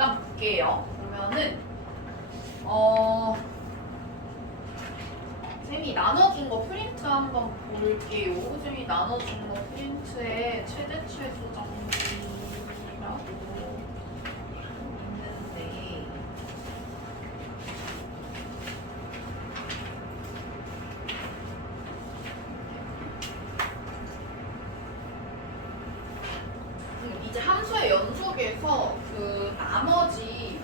일단 볼게요. 그러면은 쌤이 나눠준 거 프린트 한번 볼게요. 쌤이 나눠준 거 프린트에 최대 최소 정리라고 있는데 이제 함수의 연속에서 그 나머지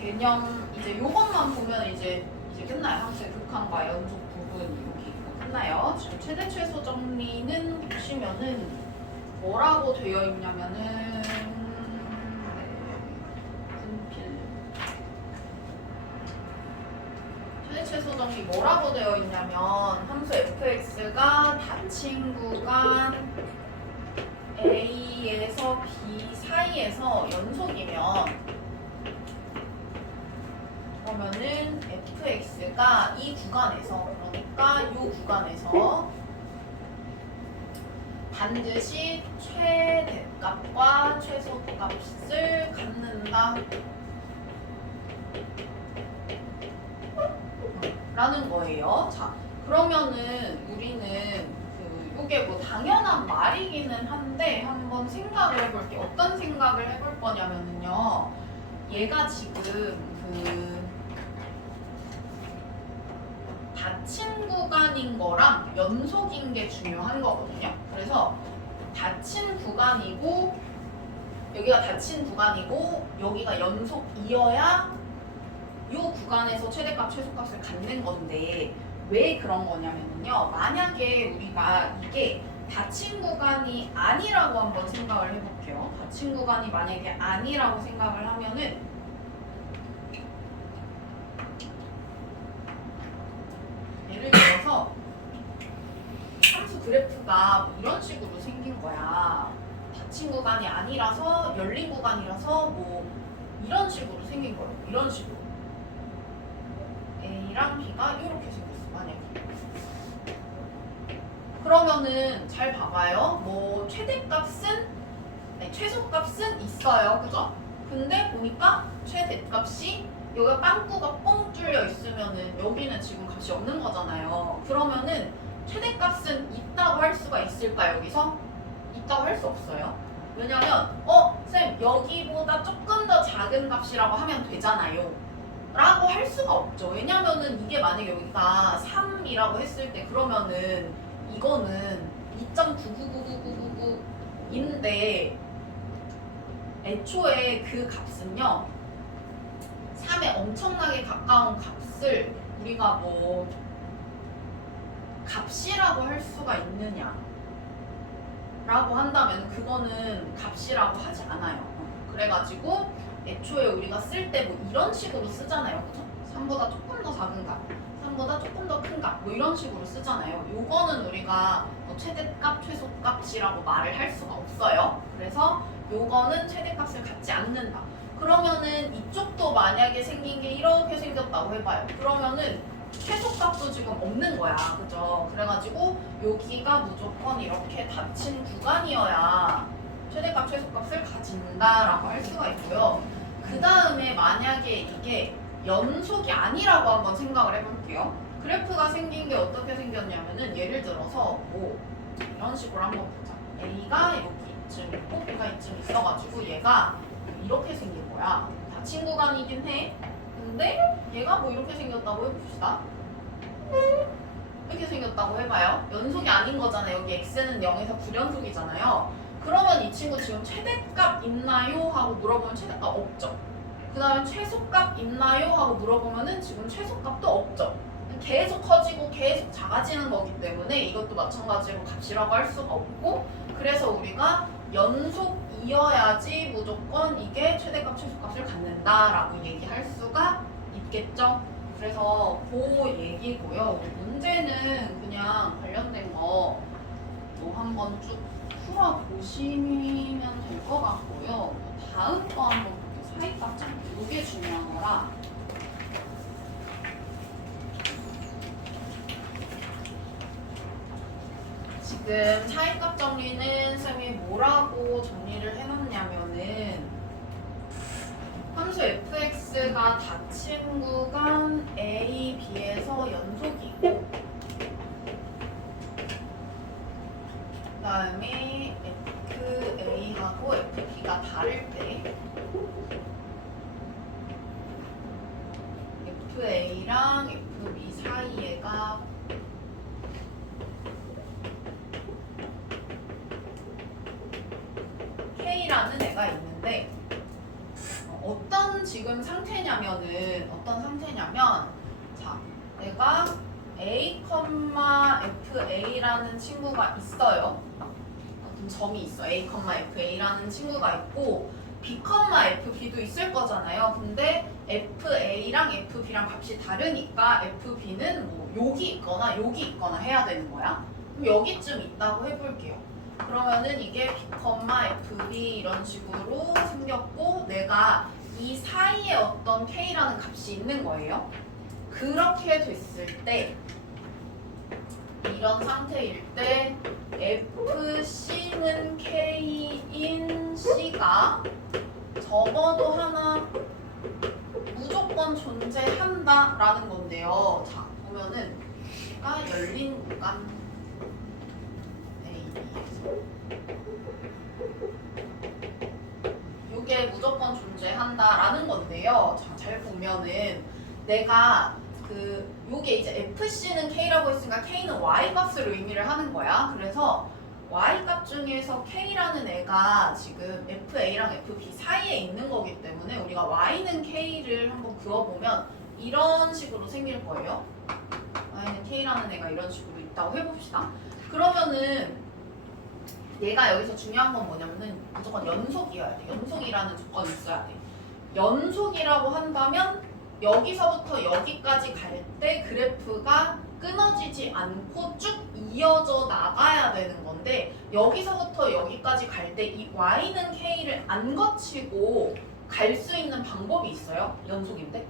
개념 이제 요것만 보면 이제 끝나요. 함수의 극한과 연속 부분 여기 있고 끝나요. 지금 최대 최소 정리는 보시면은 뭐라고 되어 있냐면은 분필 최대 최소 정리 뭐라고 되어 있냐면 함수 fx가 닫힌 구간 A에서 B 사이에서 연속이면 그러면은 fx가 이 구간에서 그러니까 이 구간에서 반드시 최대값과 최소값을 갖는다 라는 거예요. 자, 그러면은 우리는 이게 뭐 당연한 말이기는 한데 한번 생각을 해볼게. 어떤 생각을 해볼 거냐면요. 얘가 지금 닫힌 구간인 거랑 연속인 게 중요한 거거든요. 그래서 닫힌 구간이고 여기가 닫힌 구간이고 여기가 연속이어야 이 구간에서 최대값, 최소값을 갖는 건데 왜 그런 거냐면요. 만약에 우리가 이게 닫힌 구간이 아니라고 한번 생각을 해볼게요. 닫힌 구간이 만약에 아니라고 생각을 하면은 예를 들어서 함수 그래프가 뭐 이런 식으로 생긴 거야. 닫힌 구간이 아니라서 열린 구간이라서 뭐 이런 식으로 생긴 거예요. 이런 식으로 A랑 B가 이렇게 생겼어. 만약에 그러면은 잘 봐봐요. 뭐 최소값은 있어요. 그죠? 근데 보니까 최대값이 여기가 빵꾸가 뻥 뚫려 있으면은 여기는 지금 값이 없는 거잖아요. 그러면은 최대값은 있다고 할 수가 있을까 여기서? 있다고 할 수 없어요. 왜냐면 쌤 여기보다 조금 더 작은 값이라고 하면 되잖아요. 라고 할 수가 없죠. 왜냐면은 이게 만약에 여기가 3이라고 했을 때 그러면은 이거는 2.999999인데 애초에 그 값은요 3에 엄청나게 가까운 값을 우리가 뭐 값이라고 할 수가 있느냐 라고 한다면 그거는 값이라고 하지 않아요. 그래가지고 애초에 우리가 쓸 때 뭐 이런 식으로 쓰잖아요. 그죠? 3보다 조금 더 작은 값, 3보다 조금 더 큰 값, 뭐 이런 식으로 쓰잖아요. 요거는 우리가 뭐 최대값, 최소값이라고 말을 할 수가 없어요. 그래서 요거는 최대값을 갖지 않는다. 그러면은 이쪽도 만약에 생긴 게 이렇게 생겼다고 해봐요. 그러면은 최소값도 지금 없는 거야. 그죠? 그래가지고 여기가 무조건 이렇게 닫힌 구간이어야 최대값, 최소값을 가진다라고 할 수가 있고요. 그 다음에 만약에 이게 연속이 아니라고 한번 생각을 해볼게요. 그래프가 생긴 게 어떻게 생겼냐면은 예를 들어서 뭐 이런 식으로 한번 보자. A가 여기 이쯤 있고 B가 이쯤 있어가지고 얘가 이렇게 생긴 거야. 닫힌 구간이긴 해. 근데 얘가 뭐 이렇게 생겼다고 해봅시다. 이렇게 생겼다고 해봐요. 연속이 아닌 거잖아요. 여기 x는 0에서 불연속이잖아요. 그러면 이 친구 지금 최대값 있나요? 하고 물어보면 최대값 없죠. 그 다음에 최소값 있나요? 하고 물어보면은 지금 최소값도 없죠. 계속 커지고 계속 작아지는 거기 때문에 이것도 마찬가지로 값이라고 할 수가 없고 그래서 우리가 연속이어야지 무조건 이게 최대값, 최소값을 갖는다라고 얘기할 수가 있겠죠. 그래서 그 얘기고요. 우리 문제는 그냥 관련된 거 뭐 한번 쭉 풀어보시면 될 것 같고요. 다음 거 한번 볼게요. 사이값 정리. 이게 중요한 거라. 지금 차이값 정리는 쌤이 뭐라고 정리를 해놨냐면은 X가 닫힌 구간 A, B에서 연속이고 그 다음에 FA하고 FB가 다를 때 FA랑 FB 사이에가 K라는 애가 있는데 어떤 지금 상태냐면은 자 내가 A, FA라는 친구가 있어요. 어떤 점이 있어. A, FA라는 친구가 있고 B, FB도 있을 거잖아요. 근데 FA랑 FB랑 값이 다르니까 FB는 뭐 여기 있거나 해야 되는 거야. 그럼 여기쯤 있다고 해볼게요. 그러면은 이게 B, FB 이런 식으로 생겼고 내가 이 사이에 어떤 K라는 값이 있는 거예요. 그렇게 됐을 때 이런 상태일 때 FC는 K인 C가 적어도 하나 무조건 존재한다라는 건데요. 자, 보면은 X가 열린 구간 A에서 이게 무조건 존재한다라는 건데요. 자, 잘 보면은 내가 요게 이제 FC는 K라고 했으니까 K는 Y 값을 의미를 하는 거야. 그래서 Y 값 중에서 K라는 애가 지금 FA랑 FB 사이에 있는 거기 때문에 우리가 Y는 K를 한번 그어보면 이런 식으로 생길 거예요. Y는 K라는 애가 이런 식으로 있다고 해봅시다. 그러면은 얘가 여기서 중요한 건 뭐냐면은 무조건 연속이어야 돼. 연속이라는 조건이 있어야 돼. 연속이라고 한다면 여기서부터 여기까지 갈 때 그래프가 끊어지지 않고 쭉 이어져 나가야 되는 건데 여기서부터 여기까지 갈 때 이 Y는 K를 안 거치고 갈 수 있는 방법이 있어요? 연속인데?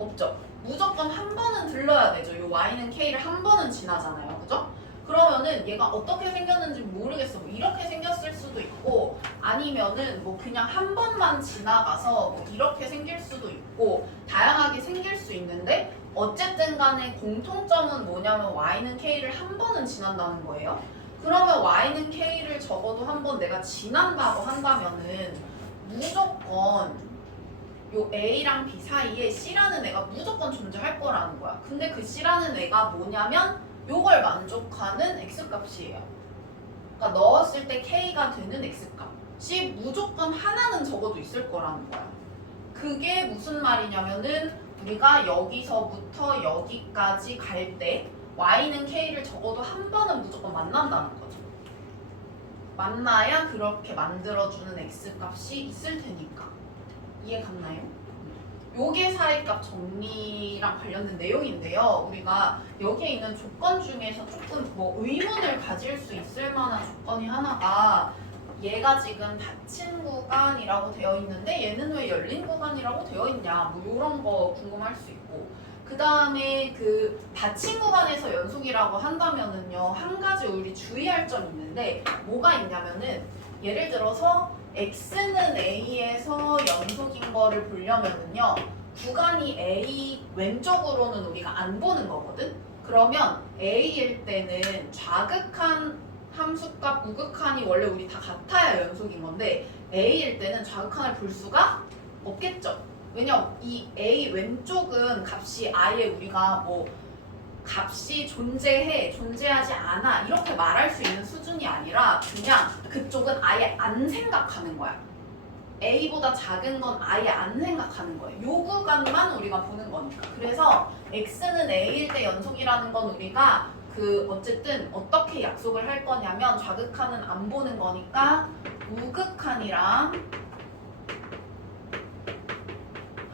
없죠. 무조건 한 번은 들러야 되죠. 이 Y는 K를 한 번은 지나잖아요. 그죠? 그러면은 얘가 어떻게 생겼는지 모르겠어. 뭐 이렇게 생겼을 수도 있고 아니면은 뭐 그냥 한 번만 지나가서 뭐 이렇게 생길 수도 있고 다양하게 생길 수 있는데 어쨌든 간에 공통점은 뭐냐면 Y는 K를 한 번은 지난다는 거예요. 그러면 Y는 K를 적어도 한 번 내가 지난다고 한다면은 무조건 요 A랑 B 사이에 C라는 애가 무조건 존재할 거라는 거야. 근데 그 C라는 애가 뭐냐면 요걸 만족하는 X값이에요. 그러니까 넣었을 때 K가 되는 X값이 무조건 하나는 적어도 있을 거라는 거야. 그게 무슨 말이냐면은 우리가 여기서부터 여기까지 갈 때 Y는 K를 적어도 한 번은 무조건 만난다는 거죠. 만나야 그렇게 만들어주는 X값이 있을 테니까. 이해 갔나요? 요게 사이값 정리랑 관련된 내용인데요. 우리가 여기에 있는 조건 중에서 조금 뭐 의문을 가질 수 있을 만한 조건이 하나가 얘가 지금 닫힌 구간이라고 되어 있는데 얘는 왜 열린 구간이라고 되어 있냐 뭐 이런 거 궁금할 수 있고 그 다음에 그 닫힌 구간에서 연속이라고 한다면은요 한 가지 우리 주의할 점이 있는데 뭐가 있냐면은 예를 들어서 X는 A에서 연속인 거를 보려면은요 구간이 A 왼쪽으로는 우리가 안 보는 거거든. 그러면 A일 때는 좌극한 함수값, 우극한이 원래 우리 다 같아야 연속인 건데 A일 때는 좌극한을 볼 수가 없겠죠. 왜냐면 이 A 왼쪽은 값이 아예 우리가 뭐 값이 존재하지 않아 이렇게 말할 수 있는 수준이 아니라 그냥 그쪽은 아예 안 생각하는 거야. A보다 작은 건 아예 안 생각하는 거예요. 요 구간만 우리가 보는 거니까. 그래서 X는 A일 때 연속이라는 건 우리가 어쨌든 어떻게 약속을 할 거냐면 좌극한은 안 보는 거니까 우극한이랑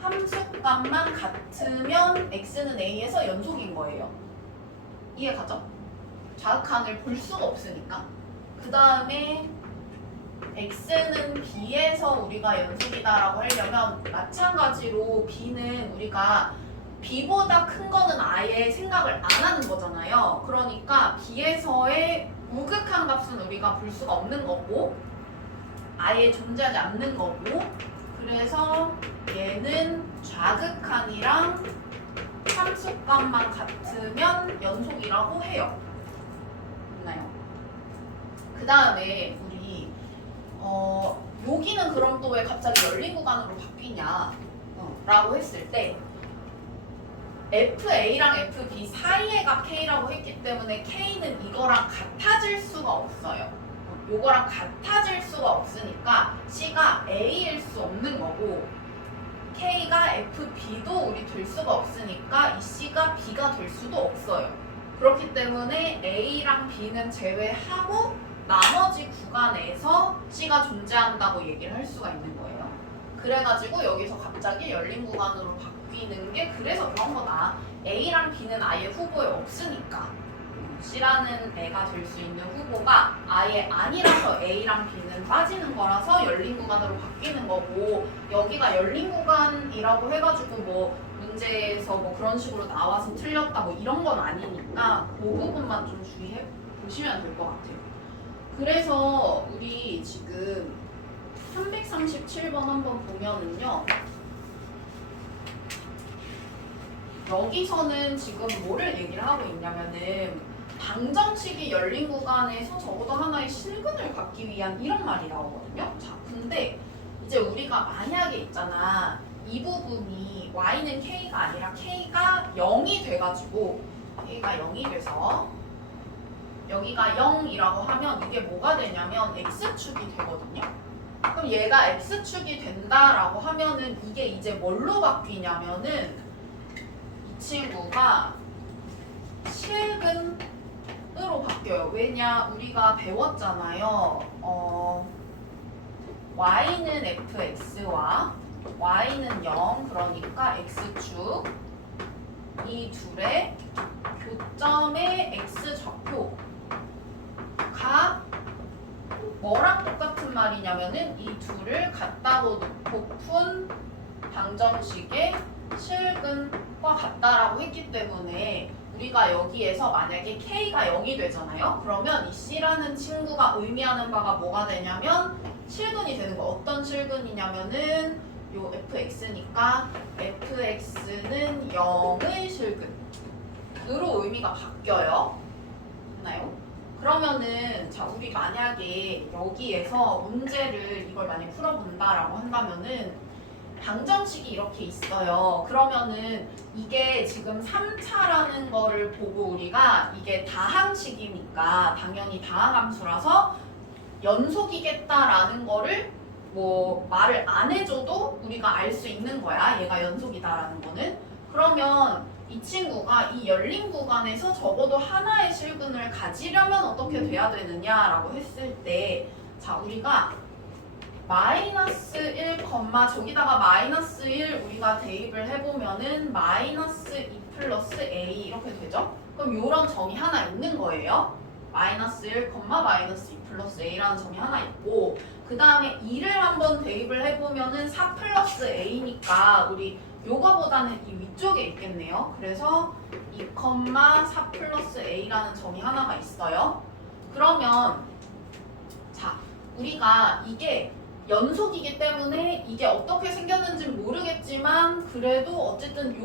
함수값만 같으면 X는 A에서 연속인 거예요. 이해 가죠? 좌극한을 볼 수가 없으니까. 그 다음에 X는 B에서 우리가 연속이다라고 하려면 마찬가지로 B는 우리가 B보다 큰 거는 아예 생각을 안 하는 거잖아요. 그러니까 B에서의 우극한 값은 우리가 볼 수가 없는 거고 아예 존재하지 않는 거고 그래서 얘는 좌극한이랑 함수값만 같으면 연속이라고 해요. 맞나요? 그 다음에 우리 여기는 그럼 또 왜 갑자기 열린 구간으로 바뀌냐 라고 했을 때 FA랑 FB 사이에가 K라고 했기 때문에 K는 이거랑 같아질 수가 없어요. 요거랑 같아질 수가 없으니까 C가 A일 수 없는 거고 K가 FB도 우리 될 수가 없으니까 이 C가 B가 될 수도 없어요. 그렇기 때문에 A랑 B는 제외하고 나머지 구간에서 C가 존재한다고 얘기를 할 수가 있는 거예요. 그래가지고 여기서 갑자기 열린 구간으로 바뀌는 게 그래서 그런 거다. A랑 B는 아예 후보에 없으니까 C라는 애가 될 수 있는 후보가 아예 아니라서 A랑 B는 빠지는 거라서 열린 구간으로 바뀌는 거고 여기가 열린 구간이라고 해가지고 뭐 문제에서 뭐 그런 식으로 나와서 틀렸다 뭐 이런 건 아니니까 그 부분만 좀 주의해 보시면 될 것 같아요. 그래서 우리 지금 337번 한번 보면은요. 여기서는 지금 뭐를 얘기를 하고 있냐면은 방정식이 열린 구간에서 적어도 하나의 실근을 갖기 위한 이런 말이 나오거든요. 자, 근데 이제 우리가 만약에 있잖아. 이 부분이 y는 k가 아니라 k가 0이 돼가지고 k가 0이 돼서 여기가 0이라고 하면 이게 뭐가 되냐면 x축이 되거든요. 그럼 얘가 x축이 된다라고 하면은 이게 이제 뭘로 바뀌냐면은 이 친구가 실근으로 바뀌어요. 왜냐? 우리가 배웠잖아요. y는 fx와 y는 0 그러니까 x축 이 둘의 교점의 x좌표가 뭐랑 똑같은 말이냐면은 이 둘을 갖다 놓고 푼 방정식의 실근과 같다라고 했기 때문에 우리가 여기에서 만약에 k가 0이 되잖아요. 그러면 이 c라는 친구가 의미하는 바가 뭐가 되냐면 실근이 되는 거. 어떤 실근이냐면은 요 fx니까 fx는 0의 실근으로 의미가 바뀌어요. 맞나요? 그러면은 자 우리 만약에 여기에서 문제를 이걸 만약 풀어본다라고 한다면은 방정식이 이렇게 있어요. 그러면은 이게 지금 3차라는 거를 보고 우리가 이게 다항식이니까 당연히 다항함수라서 연속이겠다라는 거를 뭐 말을 안 해줘도 우리가 알 수 있는 거야. 얘가 연속이다라는 거는. 그러면 이 친구가 이 열린 구간에서 적어도 하나의 실근을 가지려면 어떻게 돼야 되느냐라고 했을 때 자 우리가 마이너스 1, 저기다가 마이너스 1 우리가 대입을 해보면은 마이너스 2 플러스 a 이렇게 되죠? 그럼 요런 점이 하나 있는 거예요. 마이너스 1, 마이너스 2 플러스 a라는 점이 하나 있고 그 다음에 2를 한번 대입을 해보면은 4 플러스 a니까 우리 요거보다는 이 위쪽에 있겠네요. 그래서 2, 4 플러스 a라는 점이 하나가 있어요. 그러면 자 우리가 이게 연속이기 때문에 이게 어떻게 생겼는지 모르겠지만 그래도 어쨌든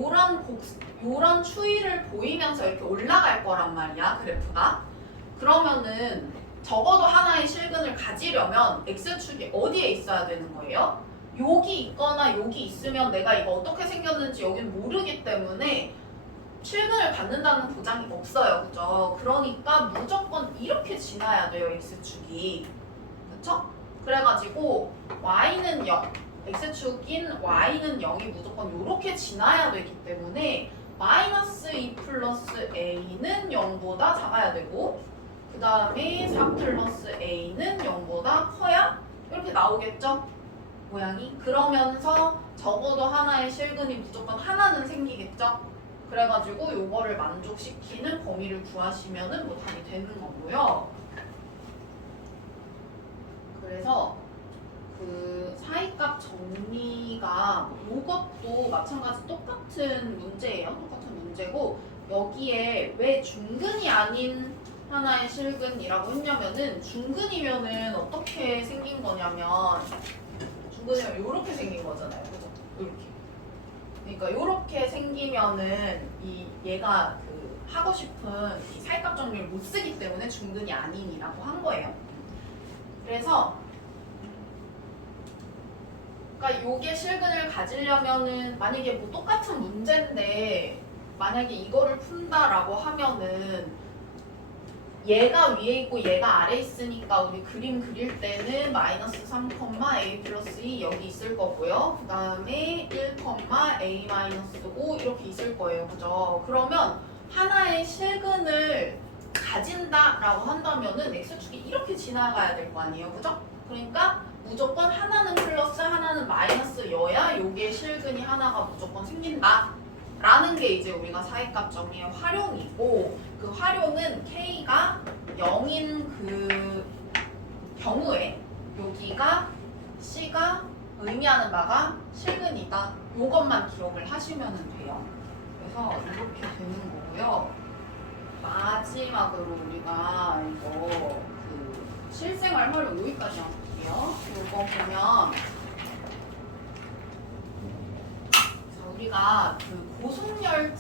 요런 추이를 보이면서 이렇게 올라갈 거란 말이야 그래프가. 그러면은 적어도 하나의 실근을 가지려면 x축이 어디에 있어야 되는 거예요? 여기 있거나 여기 있으면 내가 이거 어떻게 생겼는지 여긴 모르기 때문에 실근을 받는다는 보장이 없어요. 그죠? 그러니까 무조건 이렇게 지나야 돼요 x축이. 그쵸? 그래가지고 y는 0, x축인 y는 0이 무조건 이렇게 지나야 되기 때문에 마이너스 2 플러스 a는 0보다 작아야 되고 그 다음에 4 플러스 a는 0보다 커야 이렇게 나오겠죠? 모양이. 그러면서 적어도 하나의 실근이 무조건 하나는 생기겠죠? 그래가지고 요거를 만족시키는 범위를 구하시면은 뭐 답이 되는 거고요. 그래서 그 사이값 정리가 요것도 마찬가지 똑같은 문제예요. 똑같은 문제고 여기에 왜 중근이 아닌 하나의 실근이라고 했냐면은 중근이면은 어떻게 생긴 거냐면 중근이면 이렇게 생긴 거잖아요. 그죠? 이렇게. 그러니까 이렇게 생기면은 이 얘가 그 하고 싶은 이 사이값 정리를 못 쓰기 때문에 중근이 아닌이라고 한 거예요. 그래서 그러니까 요게 실근을 가지려면은 만약에 뭐 똑같은 문제인데 만약에 이거를 푼다라고 하면은 얘가 위에 있고 얘가 아래 있으니까 우리 그림 그릴 때는 마이너스 3, a 플러스 2 여기 있을 거고요. 그 다음에 1, a 마이너스 5 이렇게 있을 거예요. 그죠? 그러면 하나의 실근을 가진다라고 한다면은 x축이 이렇게 지나가야 될 거 아니에요. 그죠? 그러니까 무조건 하나는 플러스 하나는 마이너스여야 요게 실근이 하나가 무조건 생긴다. 라는 게 이제 우리가 사이값 정리의 활용이고 그 활용은 K가 0인 그 경우에 여기가 C가 의미하는 바가 실근이다. 요것만 기억을 하시면 돼요. 그래서 이렇게 되는 거고요. 마지막으로 우리가 이거 그 실생활 활용 여기까지 할게요. 이거 보면 우리가 그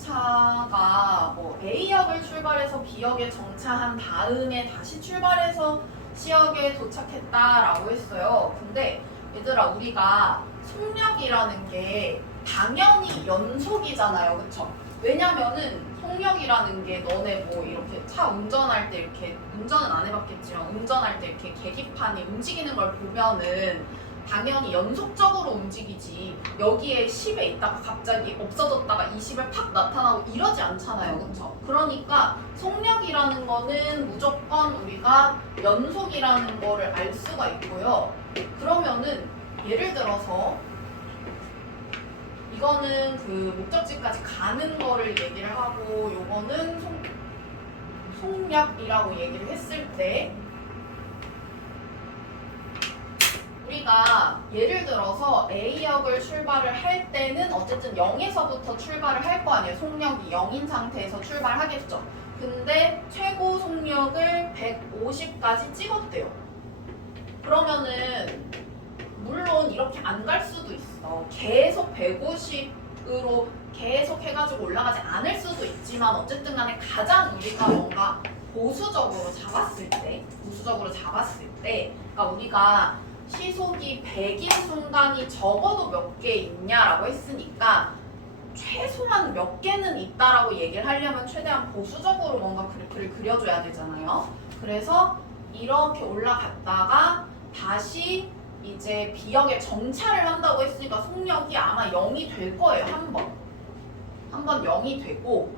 고속열차가 뭐 A역을 출발해서 B역에 정차한 다음에 다시 출발해서 C역에 도착했다라고 했어요. 근데 얘들아 우리가 속력이라는 게 당연히 연속이잖아요. 그쵸? 왜냐면은 속력이라는 게 너네 뭐 이렇게 차 운전할 때 이렇게 운전은 안 해봤겠지만 운전할 때 이렇게 계기판이 움직이는 걸 보면은 당연히 연속적으로 움직이지 여기에 10에 있다가 갑자기 없어졌다가 20에 팍 나타나고 이러지 않잖아요. 그쵸? 그러니까 속력이라는 거는 무조건 우리가 연속이라는 거를 알 수가 있고요. 그러면은 예를 들어서 이거는 그 목적지까지 가는 거를 얘기를 하고 요거는 속력이라고 얘기를 했을 때 우리가 예를 들어서 A역을 출발을 할 때는 어쨌든 0에서부터 출발을 할 거 아니에요. 속력이 0인 상태에서 출발하겠죠. 근데 최고 속력을 150까지 찍었대요. 그러면은 물론 이렇게 안 갈 수도 있어. 계속 150으로 계속 해가지고 올라가지 않을 수도 있지만 어쨌든 간에 가장 우리가 뭔가 보수적으로 잡았을 때 그러니까 우리가 시속이 100인 순간이 적어도 몇 개 있냐라고 했으니까 최소한 몇 개는 있다라고 얘기를 하려면 최대한 보수적으로 뭔가 그래프를 그려줘야 되잖아요. 그래서 이렇게 올라갔다가 다시 이제 B역에 정차를 한다고 했으니까 속력이 아마 0이 될 거예요. 한 번 0이 되고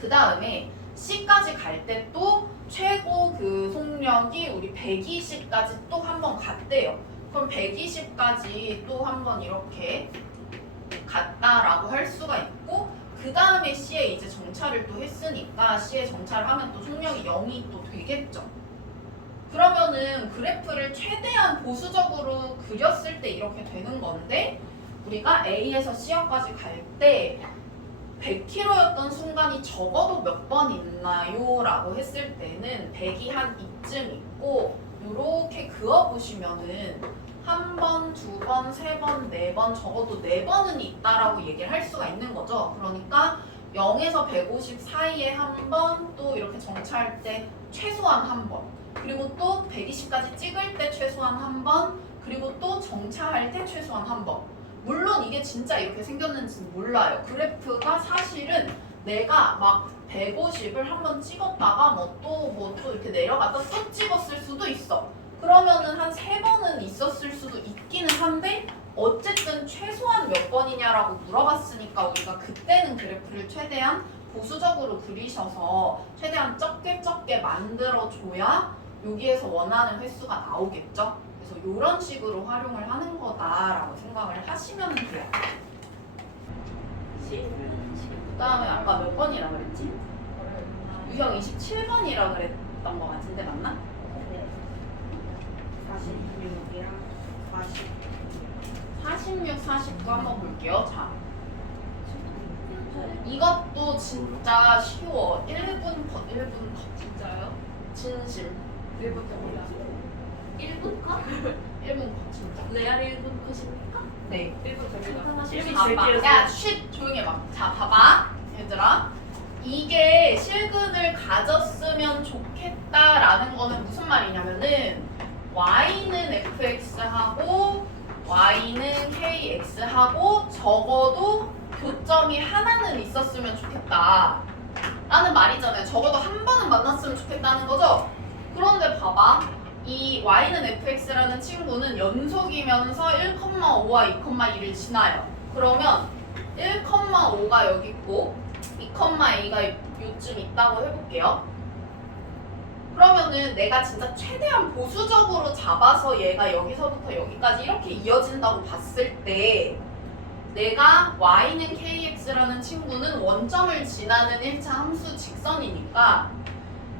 그 다음에 C까지 갈 때 또 최고 그 속력이 우리 120까지 또 한 번 갔대요. 그럼 120까지 또 한 번 이렇게 갔다라고 할 수가 있고 그 다음에 C에 이제 정차를 또 했으니까 C에 정차를 하면 또 속력이 0이 또 되겠죠. 그러면은 그래프를 최대한 보수적으로 그렸을 때 이렇게 되는 건데 우리가 A에서 C역까지 갈 때 100km였던 순간이 적어도 몇 번 있나요? 라고 했을 때는 100이 한 이쯤 있고 이렇게 그어보시면은 한 번, 두 번, 세 번, 네 번 적어도 네 번은 있다라고 얘기를 할 수가 있는 거죠. 그러니까 0에서 150 사이에 한 번, 또 이렇게 정차할 때 최소한 한 번, 그리고 또 120까지 찍을 때 최소한 한 번, 그리고 또 정차할 때 최소한 한 번. 물론 이게 진짜 이렇게 생겼는지는 몰라요. 그래프가 사실은 내가 막 150을 한번 찍었다가 뭐 또 이렇게 내려갔다 또 찍었을 수도 있어. 그러면은 한 3번은 있었을 수도 있기는 한데 어쨌든 최소한 몇 번이냐라고 물어봤으니까 우리가 그때는 그래프를 최대한 보수적으로 그리셔서 최대한 적게 만들어줘야 여기에서 원하는 횟수가 나오겠죠. 그래서 이런 식으로 활용을 하는 거다라고 생각을 하시면 돼요. 그 다음에 아까 몇 번이라 그랬지? 유형 27번이라 그랬던 거 같은데 맞나? 네. 46이랑 46, 49 한번 볼게요. 자, 이것도 진짜 쉬워. 1분 컷. 진짜요? 진심. 1분 더 올라. 1분 컷? 1분 컷 진짜. 레알 날 1분 컷입니까? 네. 1분 컷이다. 봐봐. 야, 쉿! 조용히 해봐. 자, 봐봐. 얘들아. 이게 실근을 가졌으면 좋겠다라는 거는 무슨 말이냐면은 y는 fx하고 y는 kx하고 적어도 교점이 하나는 있었으면 좋겠다 라는 말이잖아요. 적어도 한 번은 만났으면 좋겠다는 거죠. 그런데 봐봐. 이 y는 fx라는 친구는 연속이면서 1,5와 2,2를 지나요. 그러면 1,5가 여기 있고 2,a가 요쯤 있다고 해볼게요. 그러면은 내가 진짜 최대한 보수적으로 잡아서 얘가 여기서부터 여기까지 이렇게 이어진다고 봤을 때 내가 y는 kx라는 친구는 원점을 지나는 1차 함수 직선이니까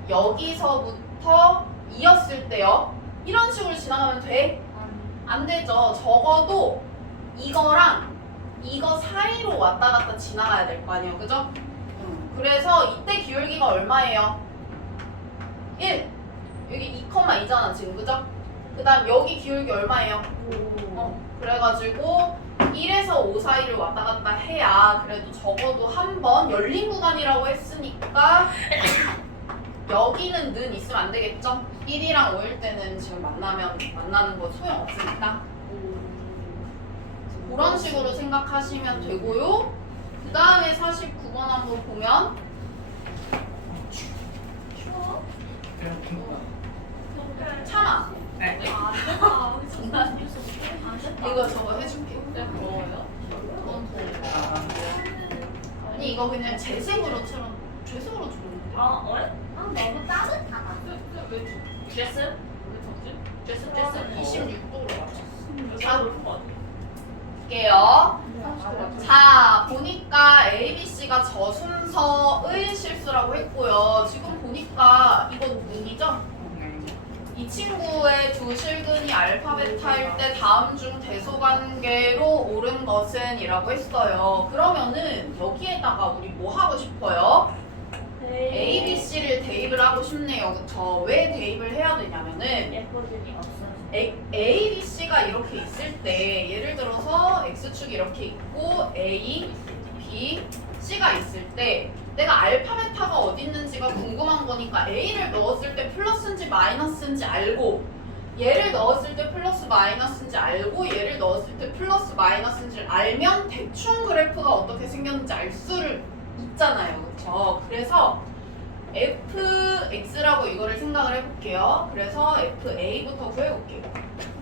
여기서부터 이었을 때요. 이런 식으로 지나가면 돼? 안 되죠. 적어도 이거랑 이거 사이로 왔다 갔다 지나가야 될 거 아니에요. 그죠? 그래서 이때 기울기가 얼마예요? 1. 여기 2,2잖아 지금. 그죠? 그 다음 여기 기울기 얼마예요? 그래가지고 1에서 5 사이를 왔다 갔다 해야 그래도 적어도 한 번 열린 구간이라고 했으니까 여기는 는 있으면 안 되겠죠? 1이랑 5일 때는 지금 만나는 거 소용없으니까 그런 식으로 생각하시면 되고요. 그 다음에 49번 한번 보면 참아. 네. 장난이야. 이거 저거 해줄게. 아니 이거 그냥 재생으로 처럼 재생으로 주는데. 아, 왜? 너무 따뜻하다. 왜 드레스? 왜 졌지? 드레스 26도로 맞췄어. 자, 그런 거 같아. 볼게요. 자, 보니까 A, B, C가 저 순서의 실수라고 했고요. 지금 보니까 이건 문이죠? 이 친구의 두 실근이 알파, 베타일 때 다음 중 대소관계로 옳은 것은 이라고 했어요. 그러면은 여기에다가 우리 뭐 하고 싶어요? A, B, C를 대입을 하고 싶네요. 그쵸? 왜 대입을 해야 되냐면은 예뻐짐이 없어. A, B, C가 이렇게 있을 때 예를 들어서 X축이 이렇게 있고 A, B, C가 있을 때 내가 알파, 베타가 어디 있는지가 궁금한 거니까 A를 넣었을 때 플러스인지 마이너스인지 알고 얘를 넣었을 때 플러스 마이너스인지 알고 얘를 넣었을 때 플러스 마이너스인지를 알면 대충 그래프가 어떻게 생겼는지 알 수를 있잖아요. 그쵸? 그래서 fx라고 이거를 생각을 해볼게요. 그래서 fa부터 구해볼게요.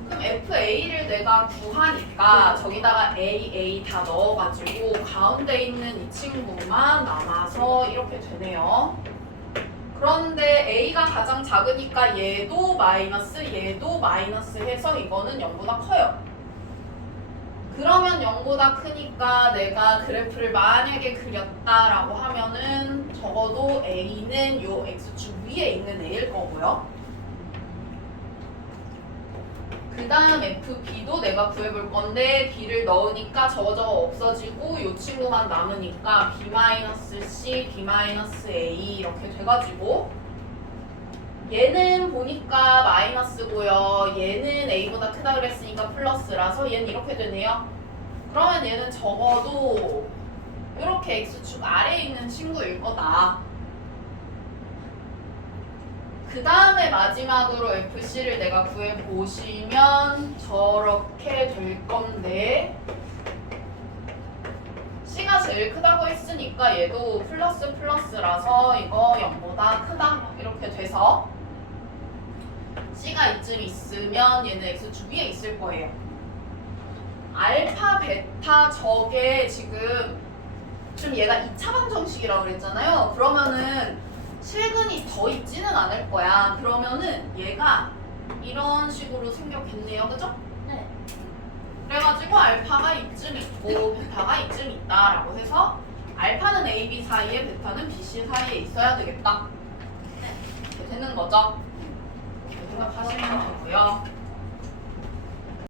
그럼 fa를 내가 구하니까 저기다가 a 다 넣어가지고 가운데 있는 이 친구만 남아서 이렇게 되네요. 그런데 a가 가장 작으니까 얘도 마이너스 해서 이거는 0보다 커요. 그러면 0보다 크니까 내가 그래프를 만약에 그렸다라고 하면은 적어도 A는 요 X축 위에 있는 A일 거고요. 그 다음 FB도 내가 구해볼 건데 B를 넣으니까 저거 없어지고 요 친구만 남으니까 B-C, B-A 이렇게 돼가지고 얘는 보니까 마이너스고요. 얘는 A보다 크다 그랬으니까 플러스라서 얘는 이렇게 되네요. 그러면 얘는 적어도 이렇게 X축 아래에 있는 친구일 거다. 그 다음에 마지막으로 FC를 내가 구해보시면 저렇게 될 건데 C가 제일 크다고 했으니까 얘도 플러스라서 이거 0보다 크다 이렇게 돼서 C가 이쯤 있으면 얘는 X축 위에 있을 거예요. 알파, 베타 저게 지금 좀 얘가 2차 방정식이라고 그랬잖아요. 그러면은 실근이 더 있지는 않을 거야. 그러면은 얘가 이런 식으로 생겼겠네요. 그죠? 네. 그래가지고 알파가 이쯤 있고 베타가 이쯤 있다라고 해서 알파는 A, B 사이에 베타는 B, C 사이에 있어야 되겠다. 이렇게 되는 거죠. 이렇게 생각하시면 되고요.